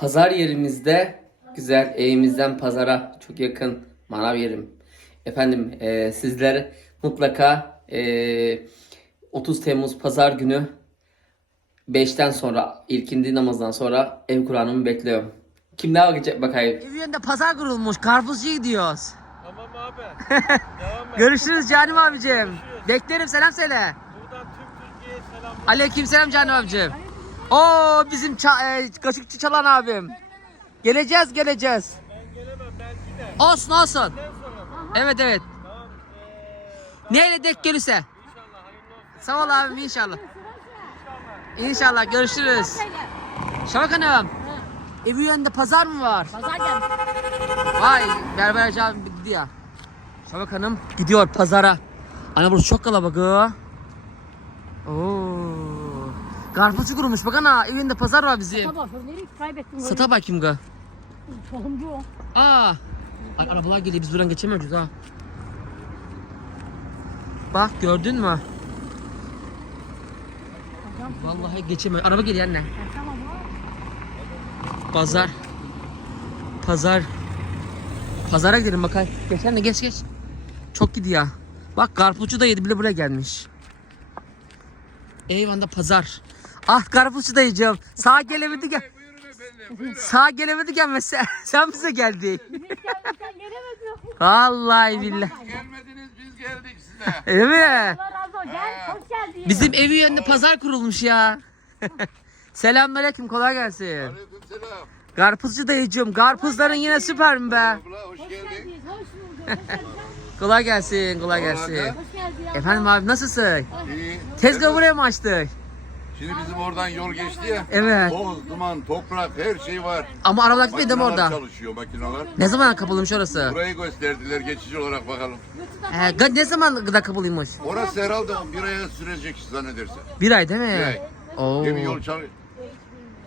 Pazar yerimizde güzel evimizden pazara çok yakın manav yerim. Efendim e, sizler mutlaka e, 30 Temmuz pazar günü 5'ten sonra ilkindi namazdan sonra ev Kur'an'ımı bekliyorum. Kim daha bakacak bakayım. Ev yönünde pazar kurulmuş. Karpuzcuya gidiyoruz. Tamam abi. Devam et. Görüşürüz Canim abicim. Beklerim selam söyle. Buradan tüm Türkiye'ye selam. Aleyküm selam Canim abicim. Oo bizim ça- e, kaşıkçı çalan abim. Geleceğiz geleceğiz. Ben gelemem belki de. Olsun olsun. Evet evet. Tamam. Ee, Neyle denk gelirse. inşallah hayırlı olsun. Sağ ol abim inşallah. İnşallah görüşürüz. Şafak Hanım. Evi yönünde pazar mı var? Pazar gelmiş. Vay berber Hacı abim gidiyor. ya. Şafak Hanım gidiyor pazara. Ana burası çok kalabalık. Oo. Karpuzcu kurumuş bak ana evinde pazar var bizim. Sabah nereye kaybettin? Sata bakayım ga. Tohumcu o. Aa. Ay, arabalar geliyor biz buradan geçemiyoruz ha. Bak gördün mü? Vallahi geçemiyor. Araba geliyor anne. Pazar. Pazar. Pazara gidelim bakayım. Geç anne geç geç. Çok gidiyor. Bak karpuzcu da yedi bile buraya gelmiş. Eyvanda pazar. Ah karpuzcu da yiyeceğim. Sağ gelemedik ya. Sağ gelemedik ya mesela. Sen bize geldin. Vallahi billahi. Gelmediniz biz geldik size. Değil mi? Bizim evi yönünde pazar kurulmuş ya. Selamünaleyküm kolay gelsin. Aleykümselam. Karpuzcu da yiyeceğim. Karpuzların yine süper mi be? Hoş geldin. Hoş bulduk. Kolay gelsin, kolay gelsin. Efendim abi nasılsın? İyi. Tezgahı buraya mı açtık? Şimdi bizim oradan yol geçti ya. Evet. Toz, duman, toprak her şey var. Ama arabalar gitmedi mi Makineler orada? çalışıyor makineler. Ne zaman kapalıymış orası? Burayı gösterdiler geçici olarak bakalım. Ee, ga- ne zaman gıda kapalıymış? Orası herhalde bir aya sürecek zannedersem. Bir ay değil mi? Bir ay. Oo. Gemi yol çal-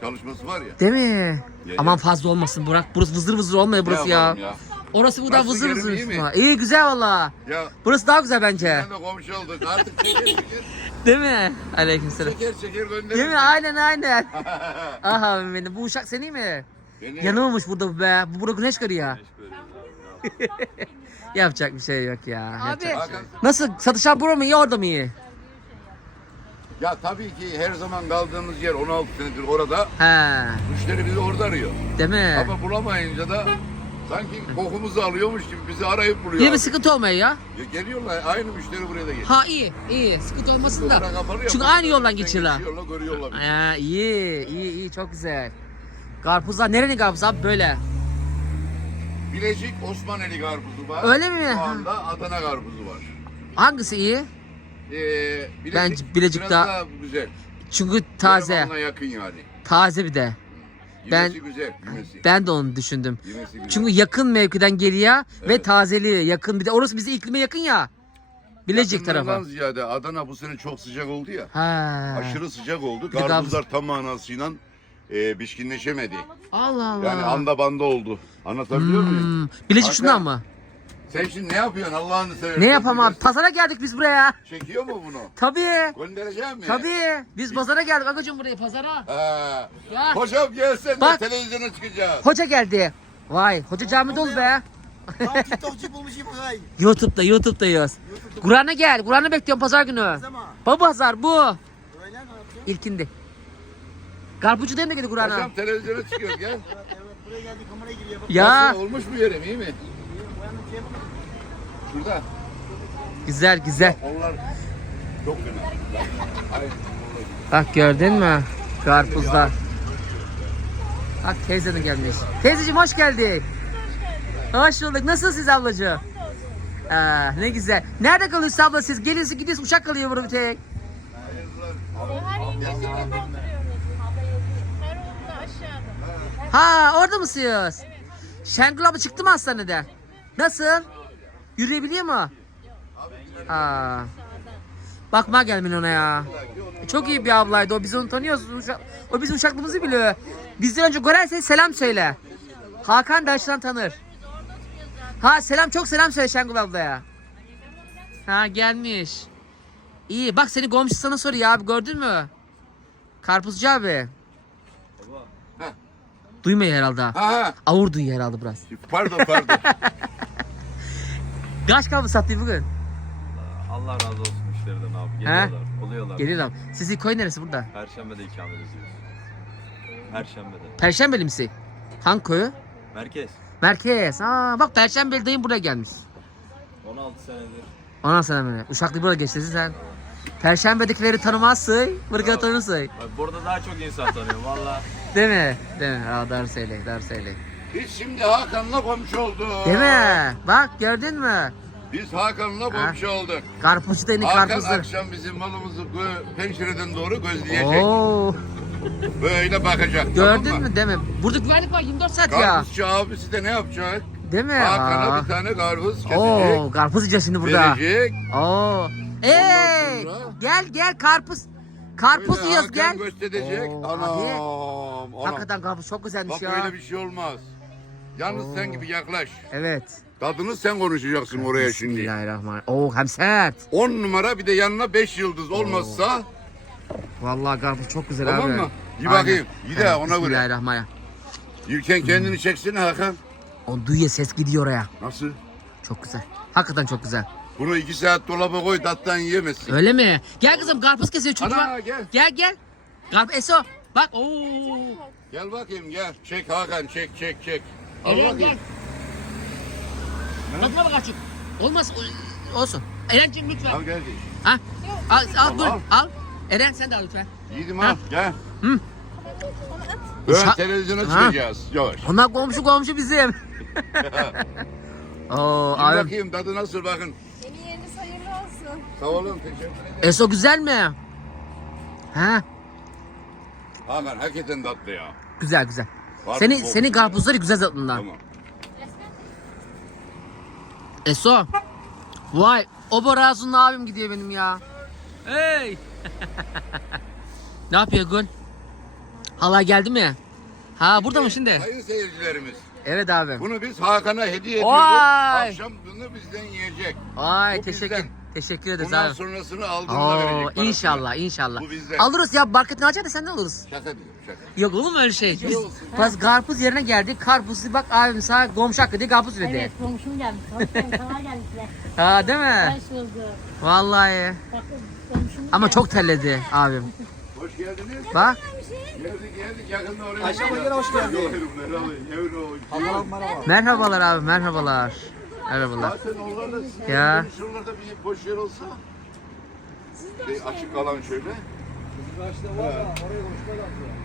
çalışması var ya. Değil mi? Ya, Aman ya. fazla olmasın Burak. Burası vızır vızır olmuyor burası Ne ya. yapalım ya. Orası bu da Nasıl vızır yerim, vızır. iyi mi? Ha, İyi güzel valla. Ya Burası daha güzel bence. ben de komşu olduk. Artık çeker çeker. Değil mi? Aleykümselam. çeker çeker. Değil mi? Aynen aynen. Aha benim. Bu uşak senin mi? Beni- Yanılmış burada bu be. Bu burada güneş görüyor. Yapacak bir şey yok ya. Yapacak bir şey yok. Nasıl? Satışlar bura mı iyi orada mı iyi? Ya tabii ki her zaman kaldığımız yer 16 senedir orada. He. Müşteri bizi orada arıyor. Değil mi? Ama bulamayınca da sanki kokumuzu alıyormuş gibi bizi arayıp buluyor. Yine bir sıkıntı olmuyor ya. Ya Geliyorlar aynı müşteri buraya da geliyor. Ha iyi. iyi. Sıkıntı olmasın da. Çünkü aynı yoldan geçiyorlar. Geçiyorlar görüyorlar bizi. Ha, iyi. iyi iyi çok güzel. Karpuzlar nerenin karpuzu abi böyle? Bilecik Osmaneli karpuzu var. Öyle mi? Şu anda Adana karpuzu var. Hangisi iyi? Ee, Bilecik, Bence Bilecik biraz daha- güzel. Çünkü taze. Yerevan'la yakın yani. Taze bir de. Yemesi Ben- güzel. Yemesi. Ben de onu düşündüm. Yemesi güzel. Çünkü yakın mevkiden geliyor ve tazeliği yakın bir de orası bize iklime yakın ya. Bilecik Yakınlardan tarafı. ziyade Adana bu sene çok sıcak oldu ya. Ha. Aşırı sıcak oldu. De Karpuzlar tam manasıyla e, pişkinleşemedi. Allah Allah. Yani anda banda oldu. Anlatabiliyor muyum? Hmm. Bilecik şundan mı? Sen şimdi ne yapıyorsun Allah'ını seversen? Ne abi? Biraz Pazara geldik biz buraya. Çekiyor mu bunu? Tabii. Göndereceğim mi? Tabii. Biz pazara geldik. Agacım buraya pazara. Ha. Ya. Hocam gelsen Bak. de televizyona çıkacağız. Hoca geldi. Vay hoca cami dolu be. Tam TikTokçu bulmuşum hay. YouTube'da YouTube'dayız. Kur'an'a gel. Kur'an'ı bekliyorum pazar günü. Zaman. Baba pazar bu. Öyle mi yapacağım? İlkindi. Karpucu değil mi geldi Kur'an'a? Hocam televizyona çıkıyoruz gel. Evet, buraya geldik kameraya giriyor. Bak, Ya Nasıl olmuş mu yerim iyi mi? bu yandan şey yapalım. Şurada. güzel güzel. Onlar çok. Hayır. Bak gördün mü? Karpuzlar. Bak teyze de gelmiş. Teyzeciğim hoş geldin. Hoş bulduk. Nasılsınız siz ablacığım? Aa, ne güzel. Nerede kalıyorsun abla siz? Geliyorsun gidiyorsun uçak kalıyor burada bir tek. Ha orada mısınız? Şengül abla çıktı mı hastaneden? Nasıl? Yürüyebiliyor mu? Aa. Bakma gelmin ona ya. Çok iyi bir ablaydı o biz onu tanıyoruz. Uşak- O bizim uşaklığımızı biliyor. Bizden önce görerse selam söyle. Hakan da aşağıdan tanır. Ha selam çok selam söyle Şengül ablaya. Ha gelmiş. İyi bak seni komşu sana soruyor abi gördün mü? Karpuzcu abi. Duymuyor herhalde. Ha ha. Ağır duyuyor herhalde biraz. Pardon pardon. Kaç karpuz sattı bugün? Allah razı olsun müşteriden abi. Geliyorlar, oluyorlar. Geliyorum. Sizin koy neresi burada? Perşembe'de ikamet ediyoruz. Perşembe'de. Perşembeli misin? Hangi koyu? Merkez. Merkez. Aa, bak Perşembeli dayım buraya gelmiş. 16 senedir. Ondan sonra beni. Uşaklı buraya geçti sen. Perşembedekileri tanımazsın. Tanırsın. Bak burada daha çok insan tanıyor valla. Değil mi? Değil mi? Aa, doğru söyle. Doğru söyle. Biz şimdi Hakan'la komşu olduk. Değil mi? Bak gördün mü? Biz Hakan'la komşu olduk. Karpuzcu dayının Hakan akşam bizim malımızı gö- pencereden doğru gözleyecek. Oo, Böyle bakacak. gördün tamam mü değil mi? Burada güvenlik var 24 saat ya. Karpuzcu abisi de ne yapacak? Değil mi? Hakan'a Aa. bir tane karpuz kesecek. Oo, karpuz yiyeceğiz şimdi burada. Verecek. Oo. Ey! sonra- Gel gel karpuz. Karpuz Böyle yiyoruz Hakan gel. gösterecek. Oo, anam. Hakikaten karpuz çok güzelmiş Bak ya. böyle bir şey olmaz. Yalnız sen gibi yaklaş. Evet. Tadını sen konuşacaksın oraya şimdi. Bismillahirrahmanirrahim. Oo hem sert. 10 numara bir de yanına 5 yıldız olmazsa Vallahi karpuz çok güzel tamam abi. mı? İyi Aynen. bakayım. İyi de Evet, ona göre. Bismillahirrahmanirrahim. Yürürken kendini çeksene Hakan. O duyuyor ses gidiyor oraya. Nasıl? Çok güzel. Hakikaten çok güzel. Bunu 2 saat dolaba koy tattan yiyemezsin. Öyle mi? Gel kızım karpuz kesiyor çocuğa. Ana gel. Gel gel. Karpuz Eso. Bak oo. Gel bakayım gel. Çek Hakan çek çek çek. Al Eren gel. Tadına bak açık. Olmaz. o- Olsun. Eren'cim lütfen. Al gel. Ha? Al, al, dur. al. Al. Eren sen de al lütfen. Yiğidim Ha. al gel. Hı. Böyle televizyona Ha. çıkacağız. Yavaş. Onlar komşu komşu bizim. Oo, abi. bakayım tadı nasıl bakın. Yeni yeriniz hayırlı olsun. Sağ olun teşekkür ederim. Eso güzel mi? Ha? Hakan hakikaten tatlı ya. Güzel güzel. Var Seni mı? senin karpuzları güzel zatlından. Tamam. Eso. Vay. O Borazun'la abim gidiyor benim ya. Hey. ne yapıyor Gül? Hala geldi mi? Ha burada mı şimdi? Sayın seyircilerimiz. Evet abim. Bunu biz Hakan'a hediye ediyoruz. Vay. Akşam bunu bizden yiyecek. Ay Bu teşekkür bizden. teşekkür ederiz Bundan abi. sonrasını aldığında Oo, verecek. parasını. inşallah inşallah. Bu bizden. Alırız ya marketten alacak da sen de alırız. Şaka diyorum şaka. Yok olur mu öyle şey? Biz biz karpuz yerine geldik. Karpuzu bak abim sana komşu hakkı diye karpuz verdi. Evet komşum gelmiş. Hoş geldin. Sana gelmişler. Ha değil mi? Hoş bulduk. Vallahi. Bak komşum Ama çok terledi abim. Hoş geldiniz. Bak. Geldik geldik yakında oraya. Ayşe gene hoş geldin. Merhaba. Merhabalar abi merhabalar. Merhabalar. Zaten oralarda sizin Ya. şuralarda bir boş yer olsa. Bir açık alan şöyle. Karşıda var da oraya konuşma lazım.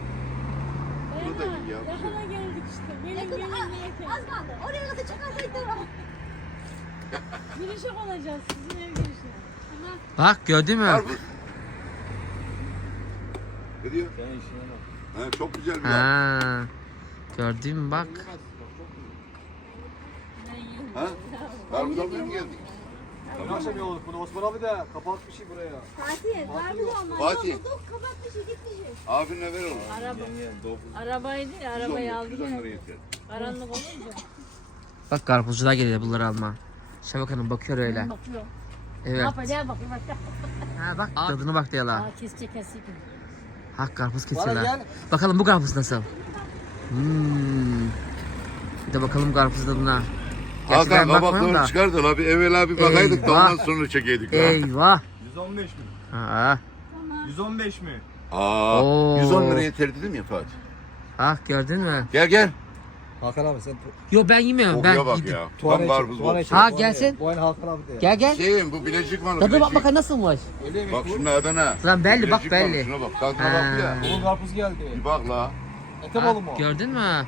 Bu da iyi ya. Yakına geldik işte. Gelin gelin gelin. Az kaldı. Oraya kadar çıkarsak devam. Girişe konacağız sizin ev girişine. Bak gördün mü? Karpuz. Ne diyor? Ha, çok güzel bir yer. Ha. Gördün mü bak. Ha? Almaya mı geldik? Dün akşam yolladık bunu. Osman abi de kapatmış şey buraya. Fatih, var mı olmaz? Fatih. Dur, kapatmışız, gitmişiz. Abinle ver onu. Araba. Arabaydı ya arabayı aldı. 110 lira yeter. Karanlık olunca. Bak karpuzcular geliyor bunları alma. Şevak Hanım bakıyor öyle. Bakıyor. Ne Evet. yapacağım bakıyor bak. Ha bak tadına bak diyorlar. Aa kesecek kesecek. Hak karpuz kesiyorlar. gel. Bakalım bu karpuz nasıl? Hmm. Bir de bakalım karpuz tadına. Hakan bakmadım kabakları da. çıkardı la bir evvela bir bakaydık da Eyvah. ondan sonra çekeydik. ha. Eyvah. 115 mi? Ha. 115 mi? Aa, Oo. 110 lira yeter dedim ya Fatih. Ah gördün mü? Gel gel. Hakan abi sen Yo ben yemiyorum. Ben Kokuya bak yedim. ya. Tam tuvalet karpuz bol. Ha, gelsin. Bu aynı Hakan abi de ya. Gel gel. Şeyim bu bilecik malı. Tadı bak bilecik. bakalım nasılmış. Öyleymiş Bak bu. şimdi Adana. Lan belli, bak Bilecik malı, belli. Şuna bak. Ha. bak ya. Bunun karpuz geldi. Bir bak la. Ete Ha, balı mı o? gördün mü?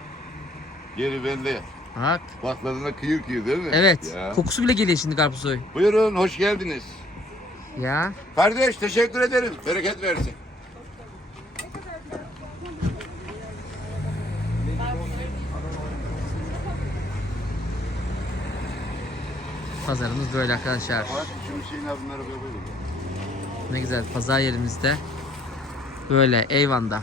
Geri belli. Bak. Tadına kıyır kıyır değil mi? Evet. Ya. Kokusu bile geliyor şimdi karpuzun. Buyurun hoş geldiniz. Ya. Kardeş teşekkür ederim. Bereket versin. Pazarımız böyle arkadaşlar. Ne güzel pazar yerimizde. Böyle Eyvan'da.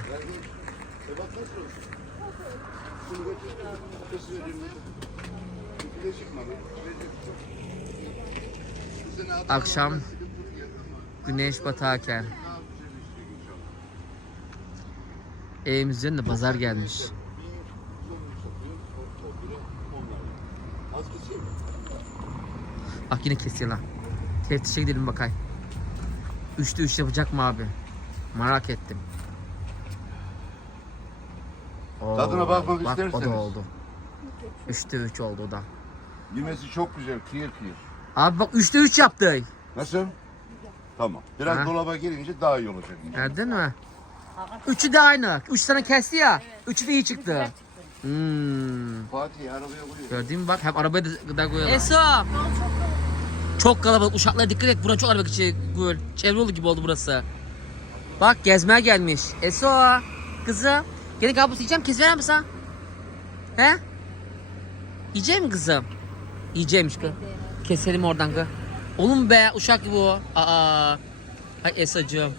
Akşam güneş batarken evimizden de pazar gelmiş. Bak yine kesiyor lan. Teftişe gidelim bakay. Üçte üç yapacak mı abi? Merak ettim. Oo, Tadına bakmak bak, o isterseniz. da oldu. Üçte üç oldu o da. Yemesi çok güzel, kıyır kıyır. Abi bak üçte üç yaptı. Nasıl? Tamam. Biraz Ha. dolaba girince daha iyi olacak. Gördün mü? Üçü de aynı. Üç tane kesti ya. Üçü de iyi çıktı. Hmm. Fatih arabaya koyuyor. Gördün mü bak hem arabaya da gıda koyuyorlar. Eso. Çok kalabalık. Uşaklara dikkat et. Buranın çok araba geçiyor. Göl. Çevre yolu gibi oldu burası. Bak gezmeye gelmiş. Eso. Kızım. Gene kabus yiyeceğim. Kes verir misin? He? Yiyecek mi kızım? Yiyeceğimmiş kız. Keselim oradan kız. Oğlum be uşak o. Aa. Hay Esacığım.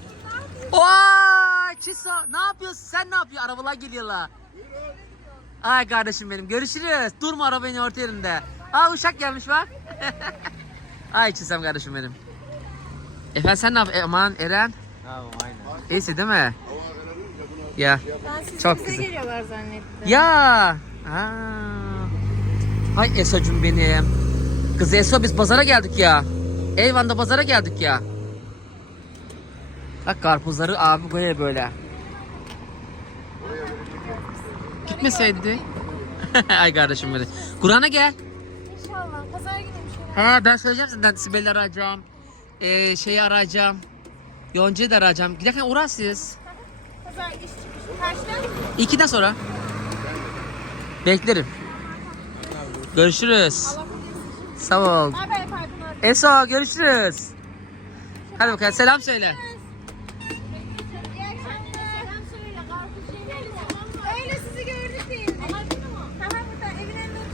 Vay Çiso ne yapıyorsun? Sen ne yapıyorsun? Arabalar geliyorlar. Ay kardeşim benim görüşürüz. Durma arabanın orta yerinde. Aa uşak gelmiş bak. Ay Çisem kardeşim benim. Efendim sen ne yapıyorsun? Aman Eren. Tamam aynen. İyisi değil mi? Ya. Ben siz Çok bize güzel. geliyorlar zannettim. Ya. Ha. Ay Esocum benim. Kız Eso biz pazara geldik ya. Eyvan'da pazara geldik ya. Bak karpuzları abi böyle böyle. Gitmeseydi. Ay kardeşim benim. Kur'an'a gel. İnşallah. Pazar günü bir şey. Ha ben söyleyeceğim senden Sibel'i arayacağım. Ee, şeyi arayacağım. Yonca'yı da arayacağım. Giderken uğrarsınız. Pazar iş çıkışı. Kaçta? İkiden sonra. Beklerim. Görüşürüz. Sağ ol. Eso görüşürüz. Hadi bakalım selam söyle.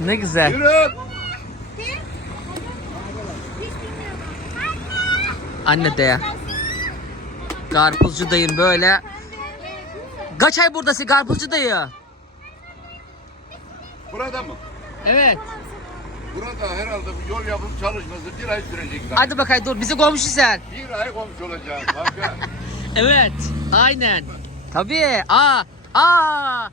Ne güzel. Yürü. Anne de ya. Karpuzcu dayım böyle. Kaç ay buradasın karpuzcu dayı? Burada mı? Evet. Burada herhalde bu yol yapım çalışması bir ay sürecek. zaten. Hadi bakayım dur bizi komşu sen. Bir ay komşu olacağız. Evet. Aynen. Tabii. Aa. Aa.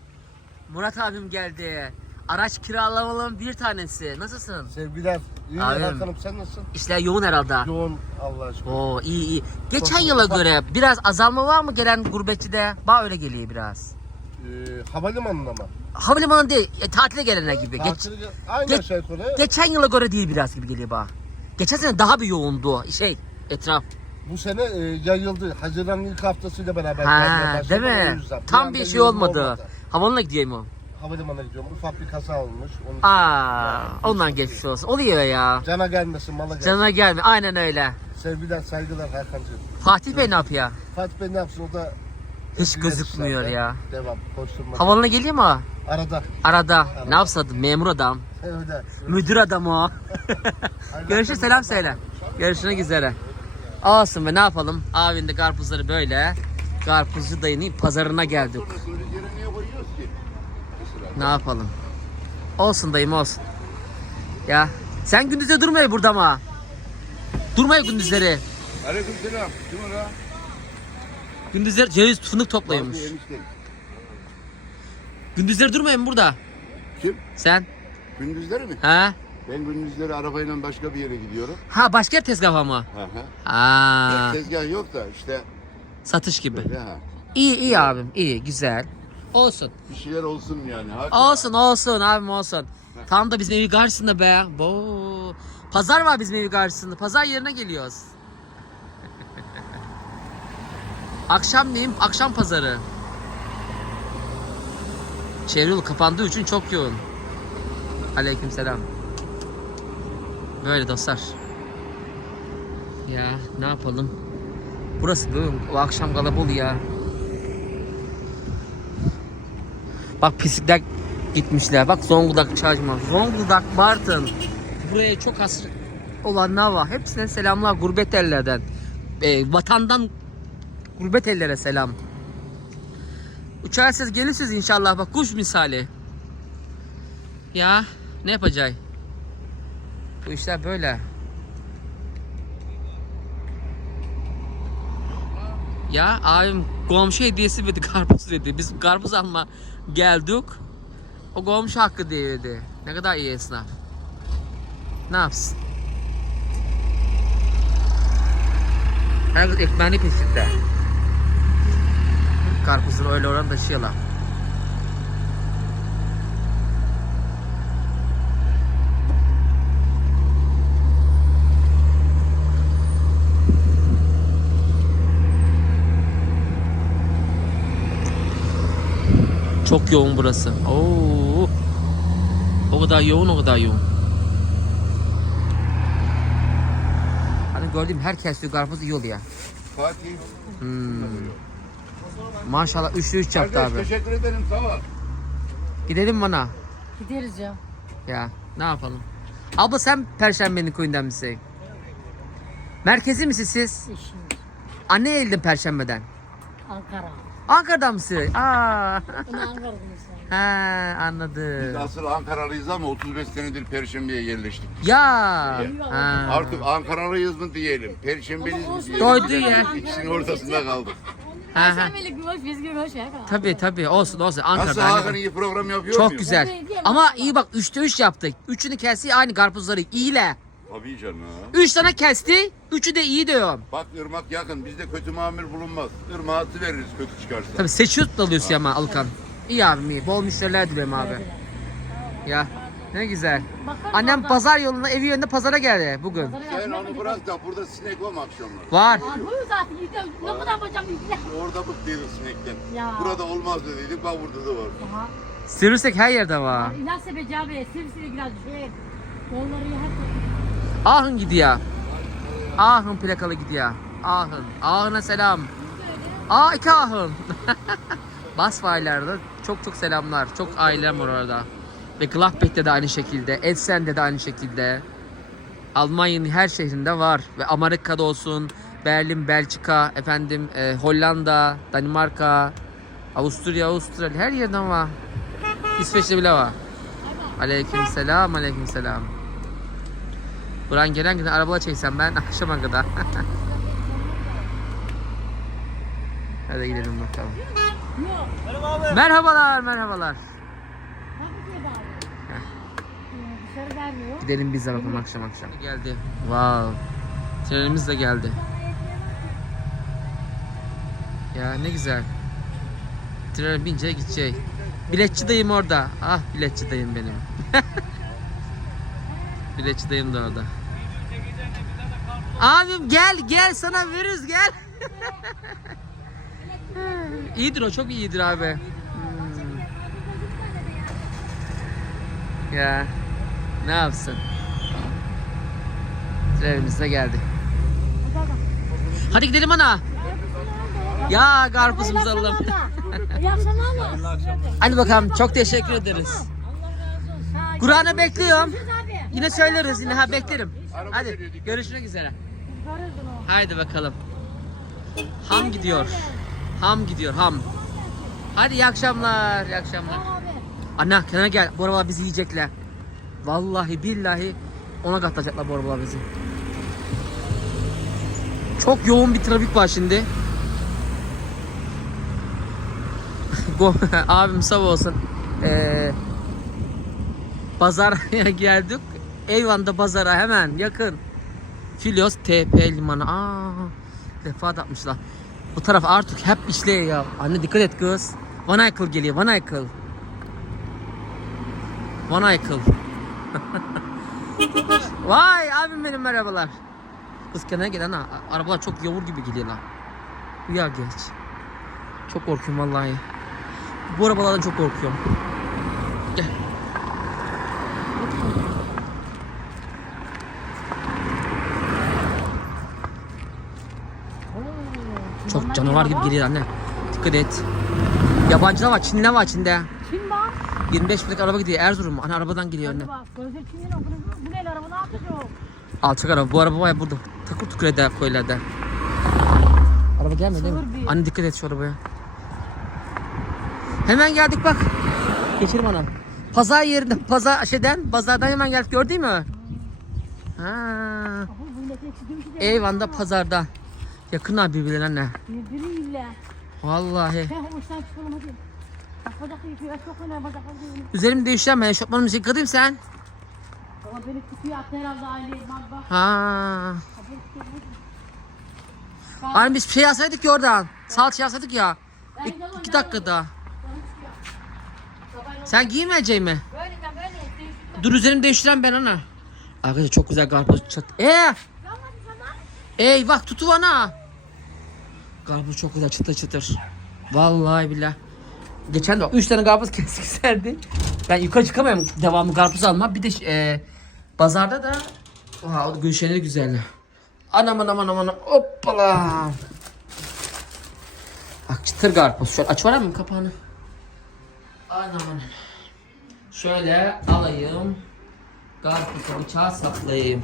Murat abim geldi. Araç kiralamalım bir tanesi. Nasılsın? Sevgiler. İyi Abim. Hakan'ım sen nasılsın? İşler yoğun herhalde. Yoğun Allah aşkına. Oo iyi iyi. Geçen Çok yıla göre biraz azalma var mı gelen gurbetçide? Ba öyle geliyor biraz. Ee, havalimanında mı? Havalimanı değil, e, tatile gelenler gibi. Geç, Tatili- aynı geç- aşağı yukarı. geçen yıla göre değil biraz gibi geliyor bana. Geçen sene daha bir yoğundu şey etraf. Bu sene e, yayıldı. Haziran'ın ilk haftasıyla beraber gelmeye Ha, başladı. değil O mi? yüzden. Tam anda bir şey yoğun olmadı. Havalimanına gideyim o. Havalimanına gidiyorum. Ufak bir kaza olmuş. Onu Aa, ondan geçmiş olsun. Oluyor ya. Cana gelmesin, mala gelsin. Canına gelme. Aynen öyle. Sevgiler, saygılar Hakan'cığım. Fatih Bey ne yapıyor? Fatih Bey ne yapsın o da... Hiç gözükmüyor ya. Devam, koşturma. Havalına geliyor mu? Arada. Arada. Ne yapsa memur adam. Öyle. Müdür adam o. Görüşürüz selam söyle. Görüşmek üzere. Olsun be ne yapalım. Abinin de karpuzları böyle. Karpuzcu dayının pazarına geldik. Sonra söyleyeceğini niye koyuyoruz ki? Mesela. Ne yapalım. Olsun dayım olsun. Ya sen gündüzde durmuyor burada ama. Durmuyor gündüzleri. Aleyküm selam. Kim o la? Gündüzleri ceviz fındık toplaymış. Fatih enişte. Gündüzleri durmuyor mu burada? Kim? Sen? Gündüzleri mi? Ha? Ben gündüzleri arabayla başka bir yere gidiyorum. Ha başka yer tezgahı mı? Hı hı. Aa, Tezgah yok da işte satış gibi. böyle ha. İyi iyi abim iyi güzel. Olsun. Bir şeyler olsun yani. Hadi. Olsun olsun abim olsun. Tam da bizim evi karşısında be. Bo. Pazar var bizim evi karşısında. Pazar yerine geliyoruz. akşam diyeyim akşam pazarı. Çevre yolu kapandığı için çok yoğun. Aleykümselam. Böyle dostlar. Ya ne yapalım? Burası böyle o akşam kalabalık ya. Bak pislikler gitmişler. Bak Zonguldak Çarşıma. Zonguldak, Bartın. Buraya çok hasır olanlar var. Hepsine selamlar gurbet ellerden. Ee, vatandan gurbet ellere selam. Uçarsız gelirsiniz inşallah bak kuş misali. Ya ne yapacağız? Bu işler böyle. Ya abim komşu hediyesi verdi karpuz verdi. Biz karpuz alma geldik. O komşu hakkı değildi. Ne kadar iyi esnaf. Ne yapsın? Herkes ekmeğini peşinde. Karpuzunu öyle oran taşıyorlar. Çok yoğun burası. Oo. O kadar yoğun, o kadar yoğun. Hani gördüğüm herkes diyor karpuz iyi oluyor. Fatih. Hmm. Maşallah üçlü üç yaptı Kardeş abi. teşekkür ederim sağ ol. Gidelim bana. Gideriz ya. Ya ne yapalım? Abla sen Perşembe'nin köyünden misin? Merkezi misin siz? İşin. Anne eldin Perşembe'den. Ankara. Ankara'dan mısın? Aa. Bunu Ankara'da mısın? He Biz anladım. asıl Ankaralıyız ama 35 senedir Perşembe'ye yerleştik. Ya. Ha. Artık Ankaralıyız mı diyelim, Perşembeliyiz mi diyelim. Doydu ya. İkisinin ortasında kaldık. Ha, ha. Sen biz ya. Tabii tabii olsun olsun Nasıl Ankara'da. Hakan Ankara'da. iyi program yapıyor Çok muyum? güzel. Ama iyi bak 3'te 3 yaptık. Üçünü kesti aynı karpuzları iyiyle. Tabii canım. 3 tane kesti. Üçü de iyi diyorum. Bak ırmak yakın, bizde kötü mamir bulunmaz. Irmağa atı veririz kötü çıkarsa. Tabii seçiyoruz da alıyorsun ama Alkan. İyi abim iyi. Bol müşteriler diliyorum abi. Ya ne güzel. Annem pazar yoluna evi yönünde pazara geldi bugün. Sen onu bırak da burada sinek var mı akşamlar? Var. Bu zaten gidiyor. Ne kadar bacağım gidiyor. Orada bıktıydık sinekten. Ya. Burada olmaz dediydik, bak burada da var. Aha. Sivrisinek her yerde var. İlaç sebebi abi. Sivrisine biraz şey. Yolları ya hep. Ahın gidiyor. Ahın plakalı gidiyor. Ahın. Ahın'a selam. Aa iki ahın. Basfaylar'da çok çok selamlar. Çok ailem orada. Ve Gladbach'te de aynı şekilde. Edsen'de de aynı şekilde. Almanya'nın her şehrinde var. Ve Amerika'da olsun. Berlin, Belçika, efendim e, Hollanda, Danimarka, Avusturya, Avustralya her yerden var. İsveç'te bile var. Aleyküm selam, aleyküm selam. Buran gelen giden arabala çeksem ben akşama kadar. Hadi gidelim bakalım. Merhabalar, merhabalar. Gidelim biz de bakalım akşam akşam. Geldi. Wow. Trenimiz de geldi. Ya ne güzel. Tren bince gidecek. Biletçi dayım orada. Ah biletçi dayım benim. biletçi dayım da orada. Abim gel gel sana veririz gel. iyidir o çok iyidir abi. Hmm. Ya ne yapsın? Trenimiz de geldi. Hadi gidelim ana. Ya karpuzumuzu alalım. İyi akşamlar mı? Hadi bakalım çok teşekkür ederiz. Kur'an'ı bekliyorum. Yine söyleriz yine ha beklerim. Hadi görüşmek üzere. Haydi bakalım. Ham gidiyor. Ham gidiyor ham. Hadi iyi akşamlar, iyi akşamlar. Anne kenara gel. Bu arabalar bizi yiyecekler. Vallahi billahi ona katacaklar bu arabalar bizi. Çok yoğun bir trafik var şimdi. Abim sağ olsun. Ee, pazara geldik. Eyvan'da pazara hemen yakın. Filyos TP limanı. Aa, defa da atmışlar. Bu taraf artık hep işleye ya. Anne dikkat et kız. Van Eyck geliyor. Van Eyck. Van Eyck. Vay abim benim merhabalar. Kız kenara gel ana. Arabalar çok yavur gibi geliyorlar. Uyar geç. Çok korkuyorum vallahi. Bu arabalardan çok korkuyorum. Gel. Çok canavar gibi geliyor anne. Dikkat et. Yabancılar var, Çinliler var Çin'de. Kim var? 25 binlik araba gidiyor Erzurum. Hani arabadan geliyor anne. Kimin okudun? Bu ne araba ne yapacak? Alçak araba. Bu araba var ya burada. Takır tukur eder köylerde. Araba gelmedi değil mi? Anne dikkat et şu arabaya. Hemen geldik bak. Geçelim ana. Pazar yerinde, pazar şeyden, pazardan hemen geldik gördün mü? Ha. Eyvan'da pazarda. Yakınlar birbirlerine anne. Birbiriyle. Vallahi. Ben hoştan çıkalım hadi. Bak bacakta yıkıyor. Çok önemli yıkıyor. Üzerimde ben. Eşofmanımı yıkadayım sen. Ama beni kutuya attı herhalde aile. Bak bak. Ha. Hani biz şey yazsaydık ya oradan. Salça yazsaydık ya. İki, iki dakikada. Sen giymeyecek mi? Böyle böyle. Dur üzerim değiştiren ben ana. Arkadaşlar çok güzel karpuz çat. Ee. Eyvah tutu ana. Karpuz çok güzel çıtır çıtır. Vallahi billahi. Geçen de 3 tane karpuz kestik serdi. Ben yukarı çıkamıyorum devamlı karpuz alma. Bir de e, pazarda da Oha, o Gülşen'in güzel. Anam anam anam anam. Hoppala. Bak çıtır karpuz. Şöyle aç var mı kapağını? Anam anam. Şöyle alayım. Karpuzu bıçağa saplayayım.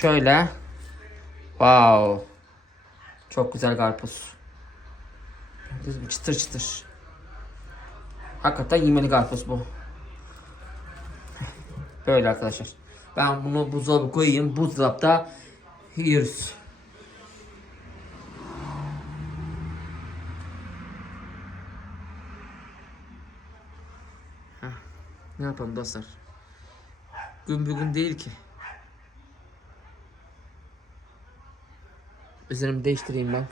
Şöyle. Wow. Çok güzel karpuz. Çıtır çıtır. Hakikaten yemeli karpuz bu. Böyle arkadaşlar. Ben bunu buzdolabı koyayım. Buzdolapta yiyoruz. Ne yapalım dostlar? Gün bugün değil ki. Üzerimi değiştireyim ben.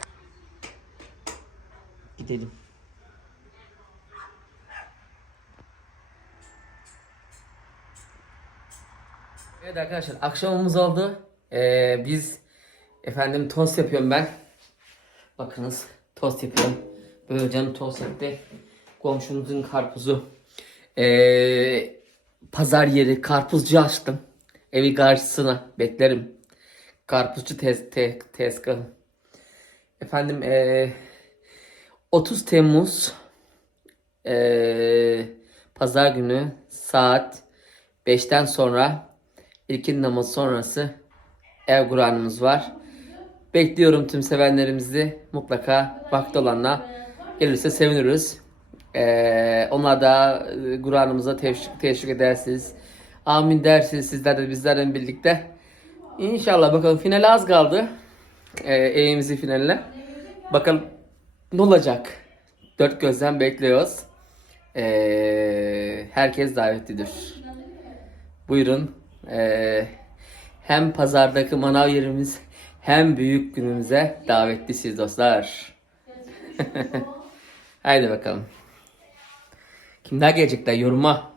Gidelim. Evet arkadaşlar akşamımız oldu. Ee, biz efendim tost yapıyorum ben. Bakınız tost yapıyorum. Böyle canım tost etti. Komşumuzun karpuzu. Ee, pazar yeri karpuzcu açtım. Evi karşısına beklerim. Karpuzcu tez, te, tezgahı. Efendim ee, 30 Temmuz ee, pazar günü saat 5'ten sonra ilkin namaz sonrası ev Kur'an'ımız var. Bekliyorum tüm sevenlerimizi mutlaka vakti olanla gelirse seviniriz. Ee, onlar da e, Kur'an'ımıza teşvik, teşvik edersiniz. Amin dersiniz sizler de bizlerle birlikte. İnşallah bakalım finale az kaldı. Ee, evimizi finaline. Bakalım ne olacak? Dört gözden bekliyoruz. Ee, herkes davetlidir. Buyurun. Ee, hem pazardaki manav yerimiz hem büyük günümüze davetlisiz dostlar. Haydi bakalım. Kimler gelecekler yoruma